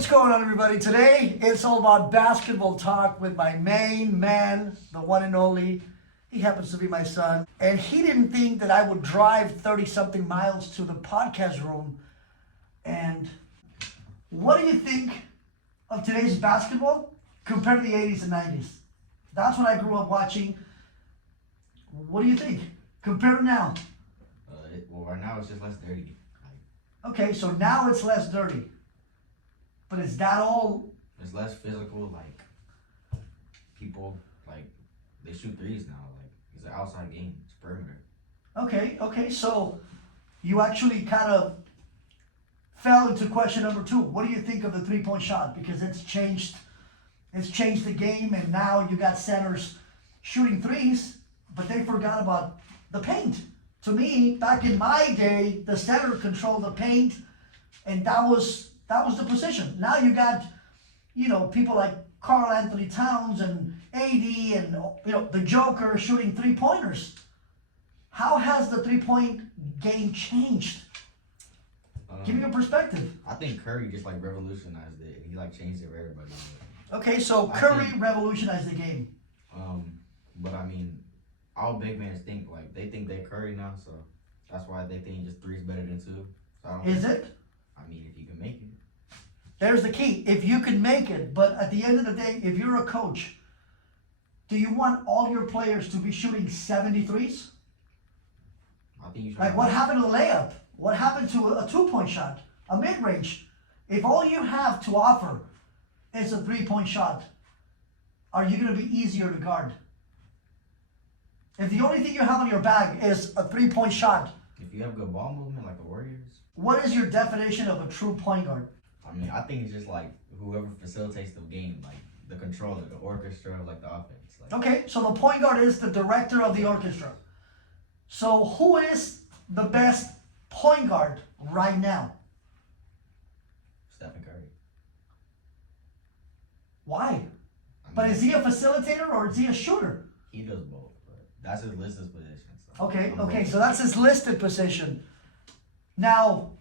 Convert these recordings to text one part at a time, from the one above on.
What's going on, everybody? Today, it's all about basketball talk with my main man, the one and only. He happens to be my son. And he didn't think that I would drive 30-something miles to the podcast room. And what do you think of today's basketball compared to the 80s and 90s? That's what I grew up watching. What do you think? Compared to now? Well, right now it's just less dirty. Okay, so now it's less dirty. But is that all? It's less physical. Like people, they shoot threes now. Like it's an outside game. It's perimeter. Okay. So you actually kind of fell into question number 2. What do you think of the 3-point shot? Because it's changed the game, and now you got centers shooting threes, but they forgot about the paint. To me, back in my day, the center controlled the paint, and that was the position. Now you got, people like Karl Anthony Towns and AD and, the Joker shooting 3-pointers. How has the 3-point game changed? Give me your perspective. I think Curry just revolutionized it. He changed it for everybody. Okay, so Curry revolutionized the game. But I mean, all big men think they think they're Curry now, so that's why they think just 3's better than 2. So Is it? I mean, if you can make it. There's the key. If you can make it, but at the end of the day, if you're a coach, do you want all your players to be shooting 73s? I think you should. What happened to the layup? What happened to a 2-point shot? A mid-range? If all you have to offer is a 3-point shot, are you going to be easier to guard? If the only thing you have on your bag is a 3-point shot. If you have good ball movement like the Warriors. What is your definition of a true point guard? I mean, I think it's just whoever facilitates the game, the controller, the orchestra of the offense. Okay, so the point guard is the director of the orchestra. So who is the best point guard right now? Stephen Curry. Why? But is he a facilitator or is he a shooter? He does both, but that's his listed position. So Okay, so that's his listed position. Now,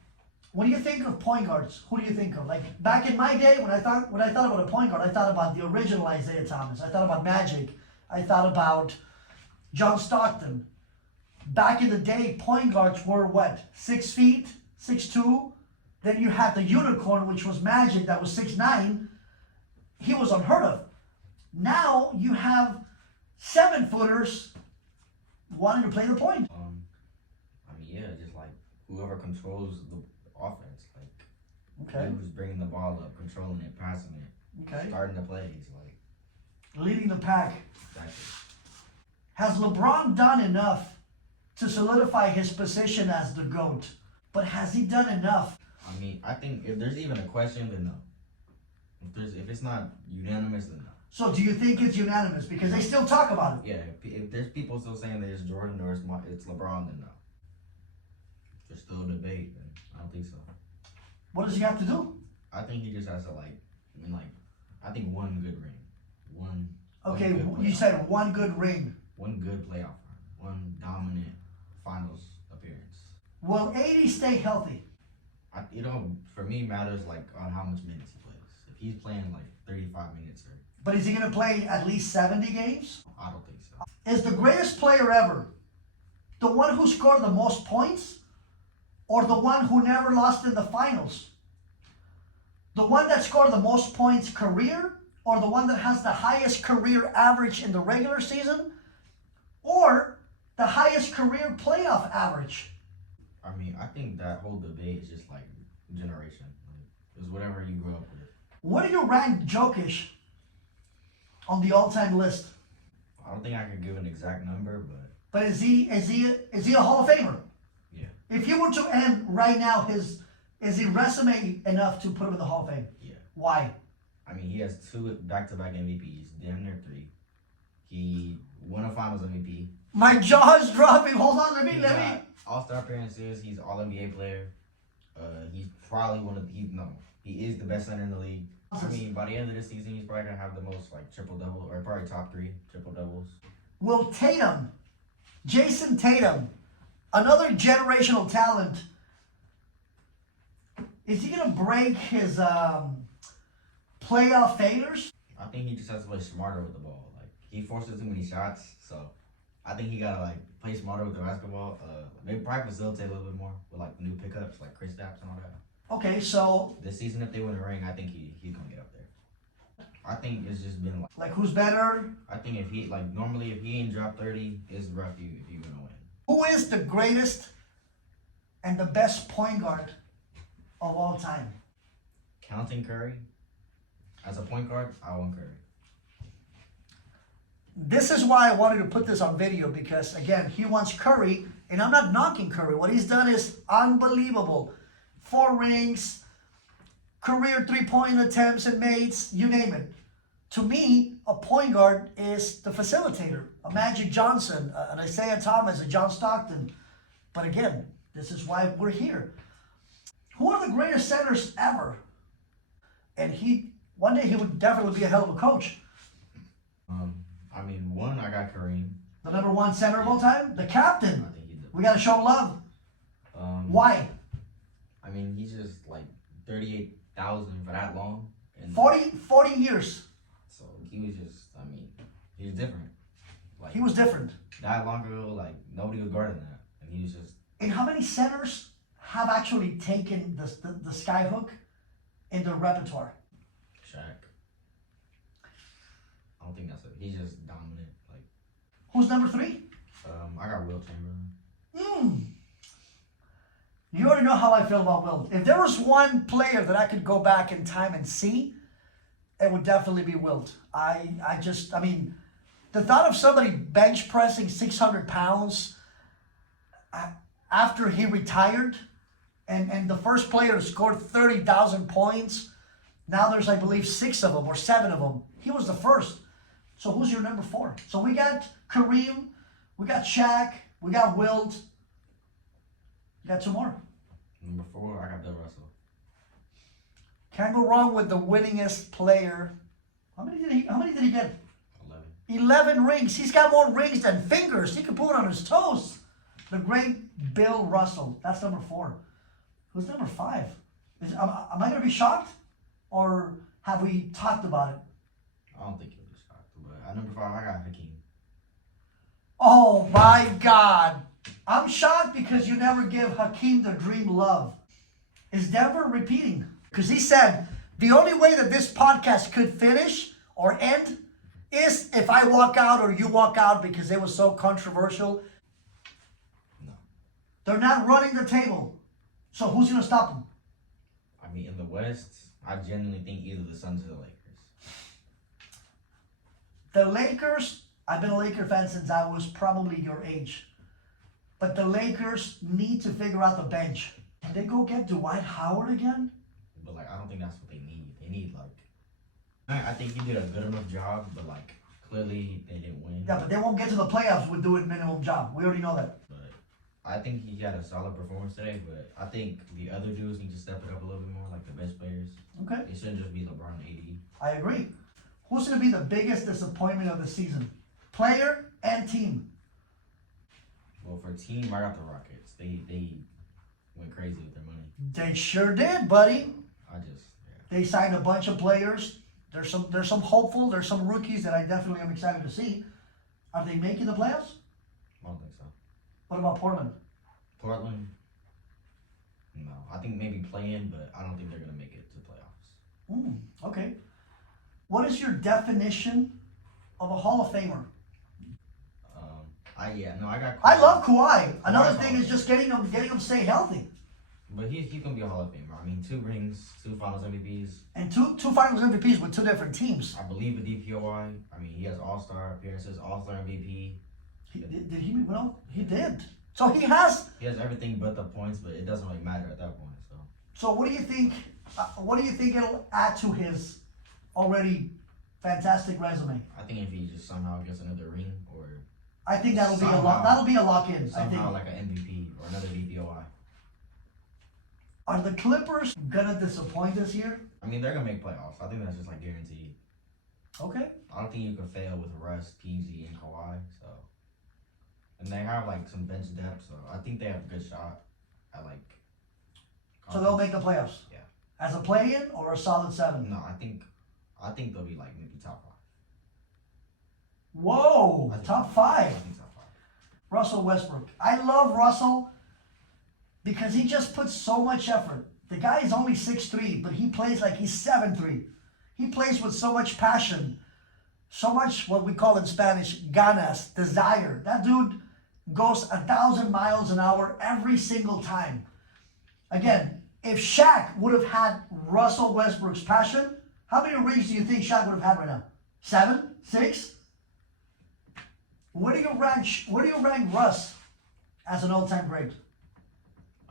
when you think of point guards, who do you think of? Back in my day, when I thought about a point guard, I thought about the original Isaiah Thomas. I thought about Magic. I thought about John Stockton. Back in the day, point guards were what? 6 feet, 6'2". Then you had the unicorn, which was Magic, that was 6'9". He was unheard of. Now you have 7-footers wanting to play the point. Just whoever controls the offense, who's bringing the ball up, controlling it, passing it, starting the plays, leading the pack. Exactly. Has LeBron done enough to solidify his position as the GOAT? But has he done enough? I mean, I think if there's even a question, then no. If it's not unanimous, then no. So do you think it's unanimous? Because they still talk about it. Yeah, if there's people still saying that it's Jordan or it's LeBron, then no. If there's still a debate, then I don't think so. What does he have to do? I think he just has to I think one good ring. Okay, you said one good ring. One good playoff run. One dominant finals appearance. Will 80 stay healthy? For me, matters on how much minutes he plays. If he's playing 35 minutes or. But is he going to play at least 70 games? I don't think so. Is the greatest player ever the one who scored the most points, or the one who never lost in the finals? The one that scored the most points career, or the one that has the highest career average in the regular season, or the highest career playoff average? I mean, I think that whole debate is just generation. It's whatever you grew up with. Where do you rank Jokic on the all-time list? I don't think I can give an exact number, But is he a Hall of Famer? Yeah. If you were to end right now, is he resume enough to put him in the Hall of Fame? Yeah. Why? I mean, he has 2 back-to-back MVPs, damn near 3. He won a Finals MVP. My jaw is dropping. Hold on, let me. All-Star appearances. He's All-NBA player. He's probably he is the best center in the league. I mean, by the end of the season, he's probably gonna have the most triple-double, or probably top 3 triple-doubles. Will Tatum, Jason Tatum, another generational talent, is he gonna break his playoff failures? I think he just has to play smarter with the ball. Like he forces too many shots, so I think he gotta like play smarter with the basketball. Maybe probably facilitate a little bit more with like new pickups, like Chris Stapps and all that. Okay, so This season, if they win a ring, I think he's gonna get up there. I think it's just been like who's better? I think if he like normally if he ain't drop 30, it's rough if you gonna win. Who is the greatest and the best point guard of all time? Counting Curry as a point guard, I want Curry. This is why I wanted to put this on video because, again, he wants Curry, and I'm not knocking Curry. What he's done is unbelievable. 4 rings, career 3-point attempts and mates, you name it. To me, a point guard is the facilitator, a Magic Johnson, an Isaiah Thomas, a John Stockton. But again, this is why we're here. Who are the greatest centers ever? And one day he would definitely be a hell of a coach. I mean, one, I got Kareem. The number 1 center of all time, the captain. I think he's We got to show love. Why? I mean, he's just like 38,000 for that long. And 40 years. So he was just, I mean, he was different. Like He was different. that long ago, like nobody was guarding that, and he was just. And how many centers have actually taken the skyhook in their repertoire? Shaq. I don't think that's it. He's just dominant. Like, Who's number 3? I got Will Chamberlain. You already know how I feel about Wilt. If there was one player that I could go back in time and see, it would definitely be Wilt. I mean, the thought of somebody bench pressing 600 pounds after he retired, and the first player to score 30,000 points, now there's, I believe, 6 of them or 7 of them. He was the first. So who's your number 4? So we got Kareem, we got Shaq, we got Wilt. You got 2 more. Number 4, I got Bill Russell. Can't go wrong with the winningest player. How many did he get? 11. 11 rings. He's got more rings than fingers. He could put it on his toes. The great Bill Russell. That's number 4. Who's number 5? Am I going to be shocked? Or have we talked about it? I don't think you'll be shocked. But at number 5, I got Hakeem. Oh my God. I'm shocked because you never give Hakeem the dream love. Is Denver repeating? Because he said the only way that this podcast could finish or end is if I walk out or you walk out because it was so controversial. No. They're not running the table. So who's going to stop them? I mean, in the West, I genuinely think either the Suns or the Lakers. The Lakers, I've been a Laker fan since I was probably your age. But the Lakers need to figure out the bench. Can they go get Dwight Howard again? But, like, I don't think that's what they need. They need, like... I think he did a good enough job, but, like, clearly they didn't win. Yeah, but they won't get to the playoffs with doing minimum job. We already know that. But I think he had a solid performance today, but I think the other dudes need to step it up a little bit more, like the best players. Okay. It shouldn't just be LeBron and AD. I agree. Who's going to be the biggest disappointment of the season? Player and team. Well, for team, I got the Rockets. They went crazy with their money. They sure did, buddy. Yeah. They signed a bunch of players. There's some hopeful. There's some rookies that I definitely am excited to see. Are they making the playoffs? I don't think so. What about Portland? Portland? No. I think maybe play-in, but I don't think they're going to make it to the playoffs. Okay. What is your definition of a Hall of Famer? I got Kawhi. I love Kawhi. Another Kawhi's thing is just getting him to stay healthy. But he's going to be a Hall of Famer. I mean, 2 rings, 2 Finals MVPs. And two Finals MVPs with 2 different teams. I believe a DPOI. I mean, he has All-Star appearances, All-Star MVP. Did he? Well, he did. So he has. He has everything but the points, but it doesn't really matter at that point. So what do you think? What do you think it'll add to his already fantastic resume? I think if he just somehow gets another ring or I think that'll be a somehow- lock. That'll be a lock-in. I somehow think. like an MVP or another DPOI. Are the Clippers gonna disappoint this year? I mean, they're gonna make playoffs. I think that's just like guaranteed. Okay. I don't think you can fail with Russ, PG, and Kawhi. So, and they have like some bench depth. So I think they have a good shot at like. So they'll make the playoffs. Yeah. As a play-in or a solid 7? No, I think I think they'll be like maybe top 5. Whoa, top 5. I think top 5. Russell Westbrook. I love Russell because he just puts so much effort. The guy is only 6'3", but he plays like he's 7'3". He plays with so much passion, so much what we call in Spanish, ganas, desire. That dude goes 1,000 miles an hour every single time. Again, if Shaq would have had Russell Westbrook's passion, how many rings do you think Shaq would have had right now? 7? 6? Where do you rank Russ as an all-time great?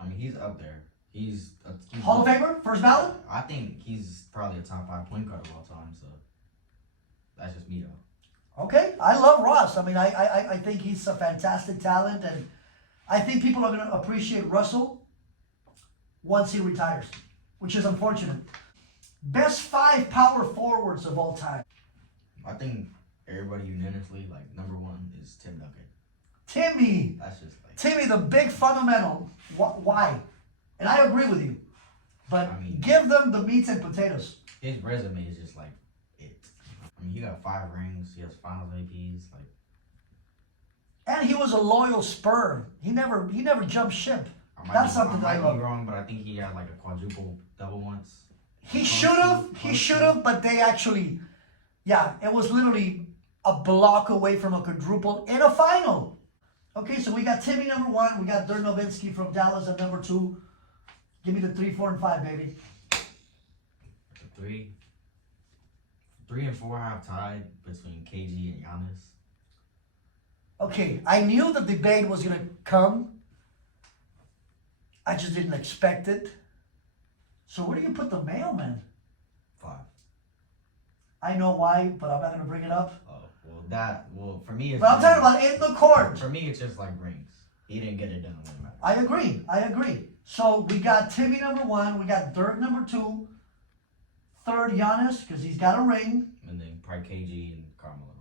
I mean, he's up there. He's Hall of Famer? First ballot? I think he's probably a top 5 point guard of all time. So that's just me though. Okay, I love Russ. I mean, I think he's a fantastic talent, and I think people are going to appreciate Russell once he retires, which is unfortunate. Best 5 power forwards of all time. I think everybody unanimously, like, number 1 is Tim Duncan. Timmy. That's just like Timmy, the big fundamental. Why? And I agree with you. But I mean, give them the meats and potatoes. his resume is just like it. I mean, he got 5 rings. He has Finals MVPs. Like, And he was a loyal Spur. He never jumped ship. That's something I I might love. be wrong, but I think he had like a quadruple double once. He should have, but they actually, yeah, it was literally a block away from a quadruple in a final. Okay, so we got Timmy number 1, we got Dirk Nowitzki from Dallas at number 2. Give me the 3, 4, and 5, baby. 3 and 4 I have tied between KG and Giannis. Okay, I knew the debate was gonna come. I just didn't expect it. So where do you put the mailman? 5. I know why, but I'm not gonna bring it up. Oh, well, for me, it's. But I'm talking about in the court. For me, it's just like rings. He didn't get it done when it mattered. I agree. So we got Timmy number 1, we got Dirk number 2, third Giannis, because he's got a ring. And then probably KG and Carmelo.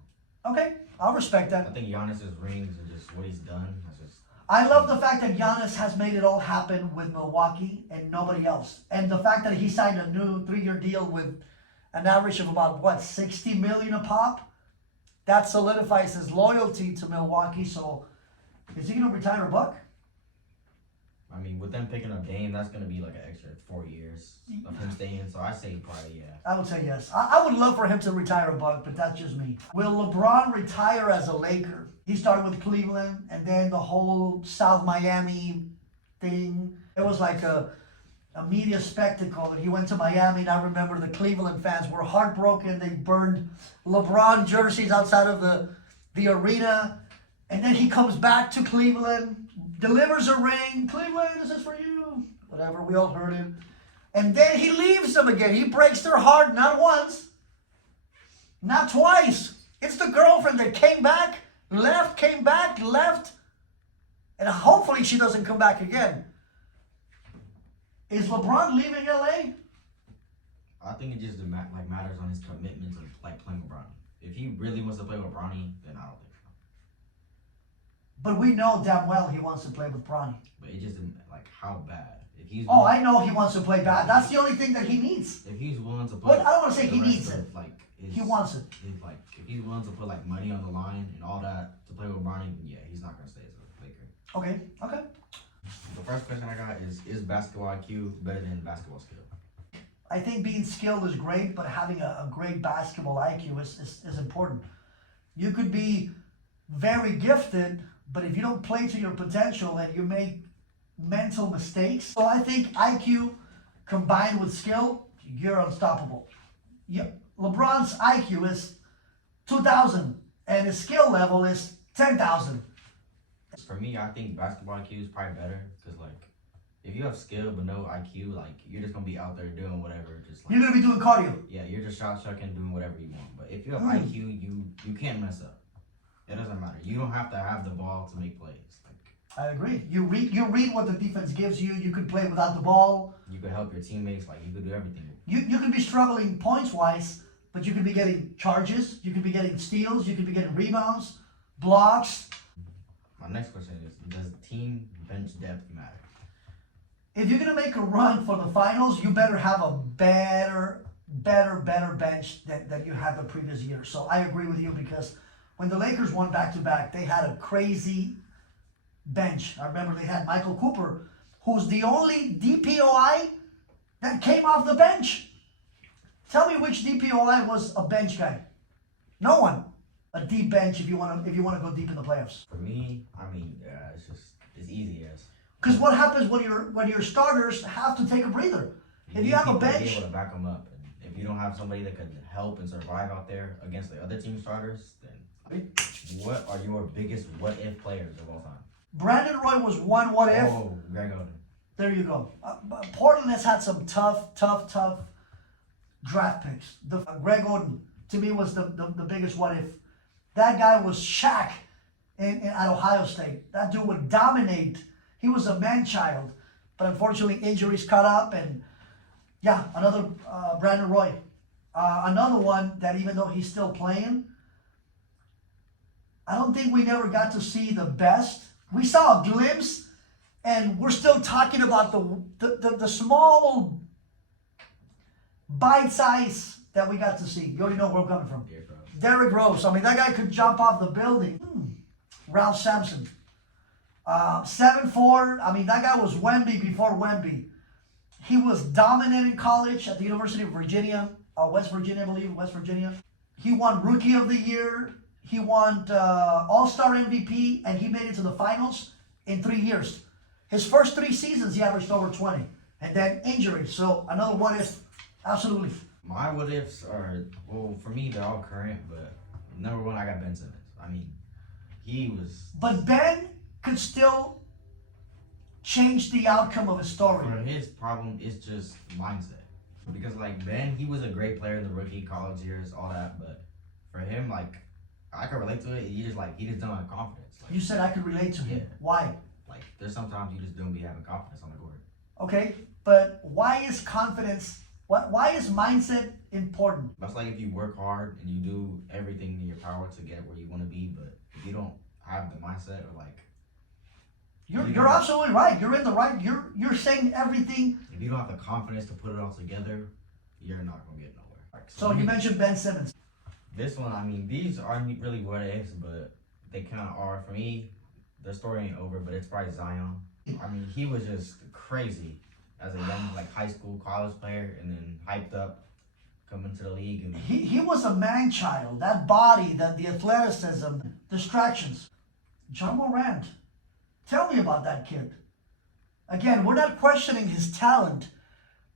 Okay, I'll respect I that. think Giannis's rings and just what he's done. That's just. I love the fact that Giannis has made it all happen with Milwaukee and nobody else. And the fact that he signed a new 3-year deal with an average of about, what, 60 million a pop? That solidifies his loyalty to Milwaukee. So is he going to retire a buck? I mean, with them picking up Dame, that's going to be like an extra 4 years of him staying. So I say probably, yeah. I would say yes. I would love for him to retire a buck, but that's just me. Will LeBron retire as a Laker? He started with Cleveland, and then the whole South Miami thing. It was like a media spectacle. And he went to Miami, and I remember the Cleveland fans were heartbroken. They burned LeBron jerseys outside of the arena. And then he comes back to Cleveland, delivers a ring. Cleveland, this is for you. Whatever, we all heard it. And then he leaves them again. He breaks their heart not once, not twice. It's the girlfriend that came back, left, came back, left. And hopefully she doesn't come back again. Is LeBron leaving LA? I think it just matters on his commitment to like playing with Bronny. If he really wants to play with Bronny, then I don't think so. But we know damn well he wants to play with Bronny. But it just like how bad. If he's I know he wants to play bad. That's the only thing that he needs. If he's willing to play, But I don't want to say the he rest needs of, it. Like He wants it. like if he's willing to put like money on the line and all that to play with Bronny, then yeah, he's not gonna stay as a Laker. Okay. The first question I got is basketball IQ better than basketball skill? I think being skilled is great, but having a great basketball IQ is important. You could be very gifted, but if you don't play to your potential and you make mental mistakes, so I think IQ combined with skill, you're unstoppable. LeBron's IQ is 2,000 and his skill level is 10,000. For me, I think basketball IQ is probably better because like if you have skill but no IQ, like you're just gonna be out there doing whatever, just like You're gonna be doing cardio. yeah, you're just shot chucking, doing whatever you want. But if you have IQ, you can't mess up. It doesn't matter. You don't have to have the ball to make plays. Like I agree. You read what the defense gives you. You could play without the ball. you could help your teammates. Like you could do everything. You could be struggling points wise, but you could be getting charges. You could be getting steals. You could be getting rebounds, blocks. My next question is: does team bench depth matter? If you're gonna make a run for the finals, you better have a better better bench than you had the previous year. So I agree with you because when the Lakers won back-to-back, they had a crazy bench. I remember they had Michael Cooper, who's the only DPOI that came off the bench. Tell me which DPOI was a bench guy. No one. A deep bench if you want to go deep in the playoffs. For me, it's easy as. Because what happens when your starters have to take a breather? If you have a bench, be able to back them up. And if you don't have somebody that can help and survive out there against the other team starters, then what are your biggest what if players of all time? Brandon Roy was one what if. Oh, Greg Oden. There you go. Portland has had some tough draft picks. Greg Oden, to me, was the biggest what if. That guy was Shaq at Ohio State. That dude would dominate. He was a man-child. But unfortunately, injuries caught up. And yeah, another Brandon Roy. Another one that even though he's still playing, I don't think we never got to see the best. We saw a glimpse, and we're still talking about the small bite size that we got to see. You already know where I'm coming from. Derrick Rose. I mean, that guy could jump off the building. Ralph Sampson. 7'4". I mean, that guy was Wemby before Wemby. He was dominant in college at the University of Virginia, West Virginia, I believe, West Virginia. He won Rookie of the Year. He won All-Star MVP, and he made it to the finals in 3 years. His first 3 seasons, he averaged over 20. And then injuries. So another what if. Absolutely. My what ifs are, well, for me, they're all current, but number one, I got Ben Simmons. I mean, he was. But Ben could still change the outcome of a story. For his problem is just mindset. Because, like, Ben, he was a great player in the rookie, college years, all that, but for him, like, I could relate to it. He just don't have confidence. Like, You said I could relate to him. Yeah. Why? Like, there's sometimes you just don't be having confidence on the court. Okay, but why is confidence, why is mindset important? That's like if you work hard and you do everything in your power to get where you want to be, but if you don't have the mindset or like. You're absolutely right. You're in the right. You're saying everything. If you don't have the confidence to put it all together, you're not gonna get nowhere. Like, So you mentioned Ben Simmons. This one, I mean, these aren't really what ifs, but they kind of are. For me, the story ain't over, but it's probably Zion. I mean, he was just crazy as a young, like, high school, college player, and then hyped up coming to the league. And He was a man-child. That body, the athleticism, distractions. John Morant. Tell me about that kid. Again, we're not questioning his talent.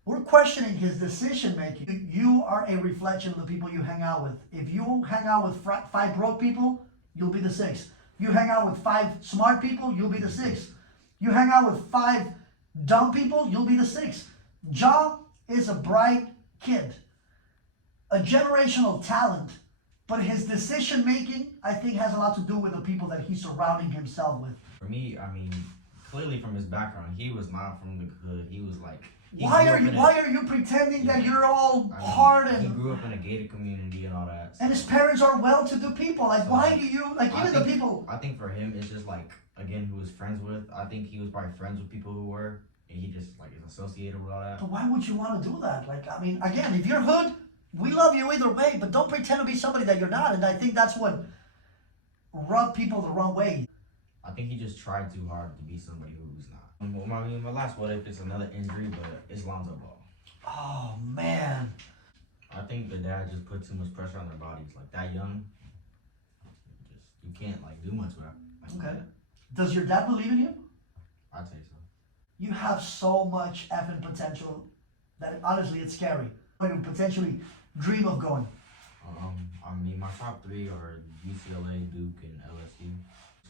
We're questioning his decision-making. You are a reflection of the people you hang out with. If you hang out with 5 broke people, you'll be the 6th. You hang out with 5 smart people, you'll be the 6th. You hang out with 5 dumb people, you'll be the 6th. Ja is a bright kid. A generational talent. But his decision-making, I think, has a lot to do with the people that he's surrounding himself with. for me, I mean, clearly from his background, he was not from the hood. He was like. Why are you pretending that you're all hard and? He grew up in a gated community and all that. And his parents are well-to-do people. Like, So, why do you like even the people? I think for him, it's just like again, who was friends with. I think he was probably friends with people who were, and he just like is associated with all that. But why would you want to do that? Like, I mean, again, if you're hood, we love you either way. But don't pretend to be somebody that you're not. And I think that's what rubbed people the wrong way. I think he just tried too hard to be somebody who's not. I mean, my last what if it's another injury, but it's Lonzo Ball. Oh man. I think the dad just put too much pressure on their bodies. Like that young, you can't like do much with that. Okay. Does your dad believe in you? I'd say so. You have so much effing potential that honestly it's scary. You potentially dream of going. I mean, my top 3 are UCLA, Duke, and LSU.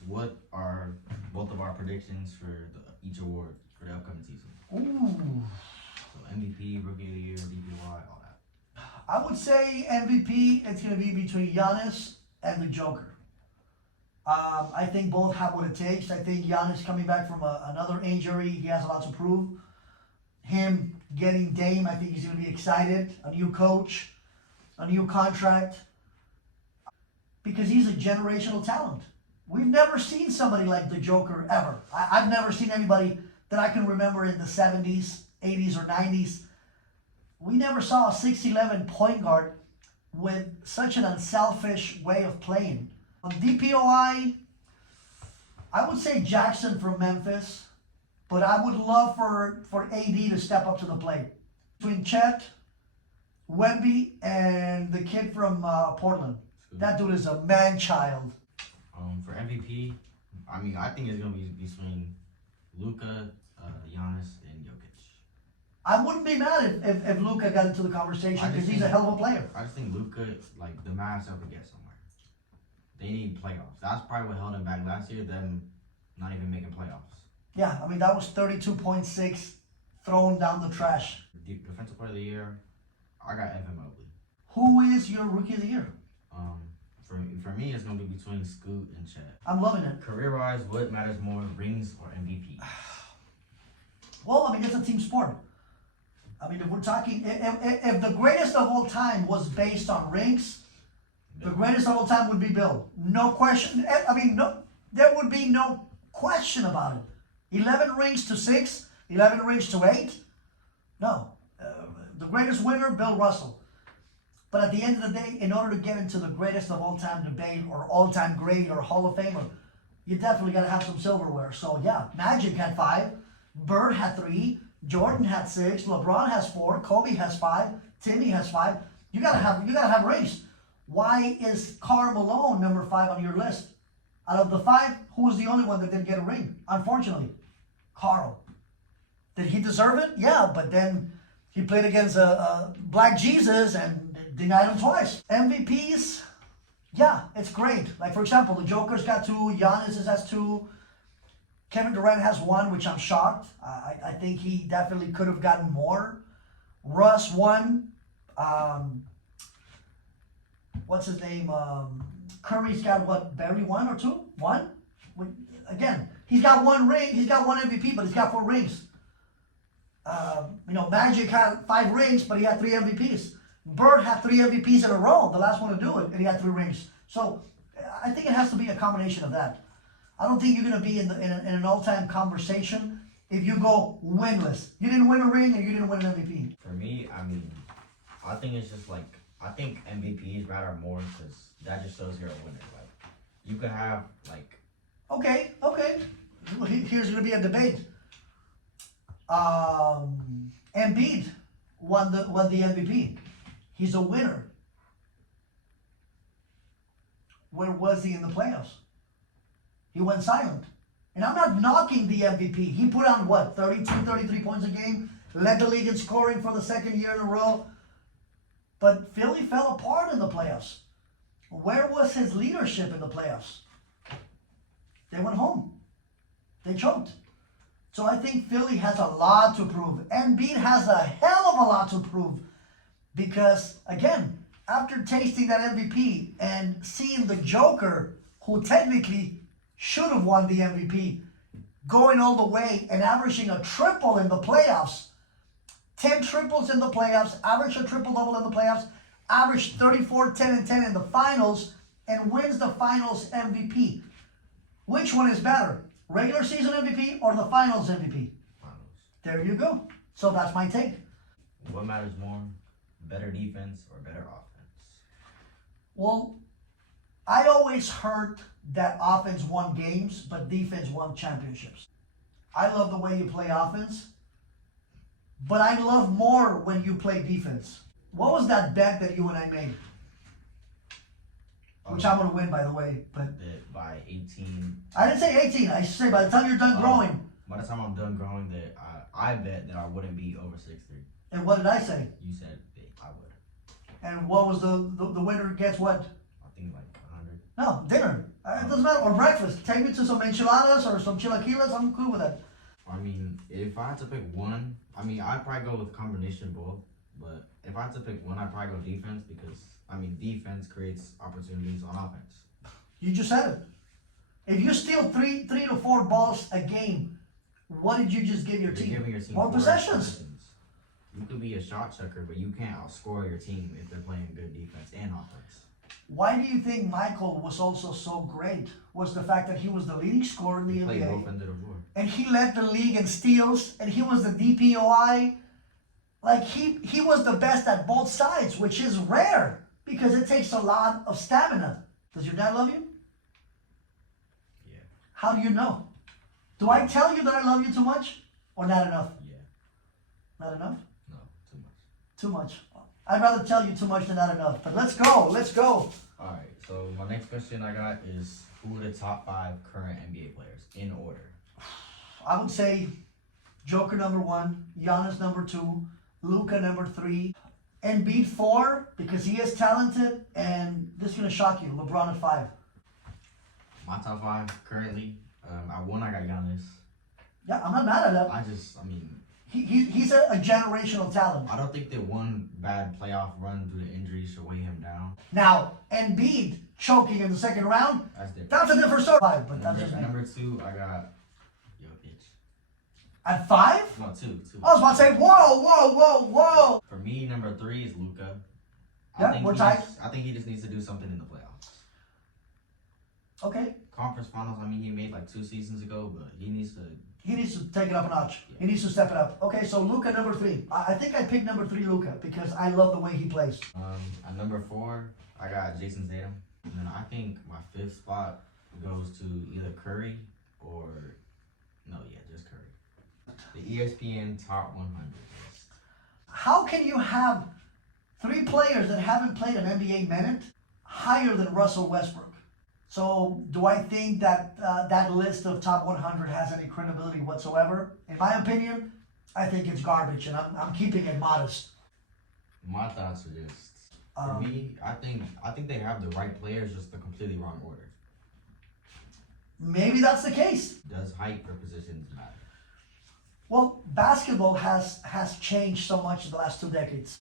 What are both of our predictions for each award for the upcoming season? Ooh. So MVP, Rookie of the Year, DPOI, all that. I would say MVP, it's going to be between Giannis and the Joker. I think both have what it takes. I think Giannis coming back from another injury, he has a lot to prove. Him getting Dame, I think he's going to be excited. A new coach, a new contract. Because he's a generational talent. We've never seen somebody like the Joker ever. I've never seen anybody that I can remember in the 70s, 80s, or 90s we never saw a 6'11" point guard with such an unselfish way of playing. On DPOI, I would say Jackson from Memphis, but I would love for AD to step up to the plate. Between Chet, Wemby, and the kid from Portland. That dude is a man-child. For MVP, I mean, I think it's going to be between Luka, Giannis, and Jokic. I wouldn't be mad if Luka got into the conversation because he's a hell of a player. I just think Luka, like, the Mavs have to get somewhere. They need playoffs. That's probably what held them back last year, them not even making playoffs. Yeah, I mean, that was 32.6 thrown down the trash. Defensive Player of the Year, I got Evan Mobley. Who is your Rookie of the Year? For me, it's going to be between Scoot and Chet. I'm loving it. Career-wise, what matters more, rings or MVP? Well, I mean, it's a team sport. I mean, if we're talking, if the greatest of all time was based on rings, the greatest of all time would be Bill. No question. I mean, there would be no question about it. 11 rings to 6, 11 rings to 8. No. The greatest winner, Bill Russell. But at the end of the day, in order to get into the greatest of all time debate or all-time great or Hall of Famer, you definitely got to have some silverware. So yeah, Magic had 5, Bird had 3, Jordan had 6, LeBron has 4, Kobe has 5, Timmy has 5. You gotta have rings. Why is Karl Malone number 5 on your list? Out of the 5, who was the only one that didn't get a ring? Unfortunately, Karl. Did he deserve it? Yeah, but then he played against Black Jesus and denied him twice. MVPs, yeah, it's great. Like, for example, the Joker's got 2, Giannis has 2, Kevin Durant has 1, which I'm shocked. I think he definitely could have gotten more. Russ 1. What's his name? Curry's got what? Barry 1 or 2? 1? Again, he's got 1 ring. He's got 1 MVP, but he's got 4 rings. Magic had 5 rings, but he had 3 MVPs. Bird had 3 MVPs in a row, the last one to do it, and he had 3 rings. So I think it has to be a combination of that. I don't think you're going to be in an all-time conversation if you go winless. You didn't win a ring and you didn't win an MVP. For me, I mean, I think it's just like, I think MVPs matter more because that just shows you're a winner. Like, you could have, like... Okay. Here's going to be a debate. Embiid won the MVP. He's a winner. Where was he in the playoffs? He went silent. And I'm not knocking the MVP. He put on, 32, 33 points a game, led the league in scoring for the 2nd year in a row. But Philly fell apart in the playoffs. Where was his leadership in the playoffs? They went home. They choked. So I think Philly has a lot to prove. Embiid has a hell of a lot to prove. Because, again, after tasting that MVP and seeing the Joker, who technically should have won the MVP, going all the way and averaging a triple in the playoffs, 10 triples in the playoffs, averaged a triple-double in the playoffs, averaged 34, 10, and 10 in the finals, and wins the finals MVP. Which one is better? Regular season MVP or the finals MVP? Finals. There you go. So that's my take. What matters more? Better defense or better offense? Well, I always heard that offense won games, but defense won championships. I love the way you play offense, but I love more when you play defense. What was that bet that you and I made? Which I'm going to win, by the way. But by 18. I didn't say 18. I said by the time you're done growing. By the time I'm done growing, that I bet that I wouldn't be over 6'3". And what did I say? You said that I would. And what was the winner gets what? I think like 100. No, dinner. It doesn't matter. Or breakfast. Take me to some enchiladas or some chilaquiles. I'm cool with that. I mean, if I had to pick one, I mean, I'd probably go with a combination of both. But if I had to pick one, I'd probably go defense because, I mean, defense creates opportunities on offense. You just said it. If you steal three to four balls a game, what did you just give your team? You're giving your team more possessions. You could be a shot checker, but you can't outscore your team if they're playing good defense and offense. Why do you think Michael was also so great? Was the fact that he was the leading scorer in the NBA. Played both ends of the floor. And he led the league in steals, and he was the DPOI Like he was the best at both sides, which is rare because it takes a lot of stamina. Does your dad love you? Yeah. How do you know? Do I tell you that I love you too much or not enough? Yeah. Not enough? No, too much. Too much. I'd rather tell you too much than not enough. But let's go. Let's go. All right. So my next question I got is, who are the top 5 current NBA players in order? I would say Joker number 1, Giannis number 2, Luka number 3, Embiid 4 because he is talented, and this is gonna shock you, LeBron at 5. My top 5 currently. At 1 I got Giannis. Yeah, I'm not mad at that. I mean, He's a generational talent. I don't think that one bad playoff run due to injury should weigh him down. Now, Embiid choking in the second round, That's different. that's a different story. 5, but that's just me. Number 2, I got Jokic. At 5? No, 2. I was about to say, whoa. For me, number 3 is Luka. Yeah, we're tied. I think he just needs to do something in the playoffs. Okay. Conference finals, I mean, he made like 2 seasons ago, but he needs to. He needs to take it up a notch. Yeah. He needs to step it up. Okay, so Luka number 3. I think I picked number 3 Luka because I love the way he plays. At number 4, I got Jason Tatum. And then I think my 5th spot goes to either Curry or. No, yeah, just Curry. The ESPN Top 100 list. How can you have 3 players that haven't played an NBA minute higher than Russell Westbrook? So do I think that that list of top 100 has any credibility whatsoever? In my opinion, I think it's garbage, and I'm keeping it modest. My thoughts are just, for me, I think they have the right players, just the completely wrong order. Maybe that's the case. Does height for positions matter? Well, basketball has changed so much in the last 2 decades.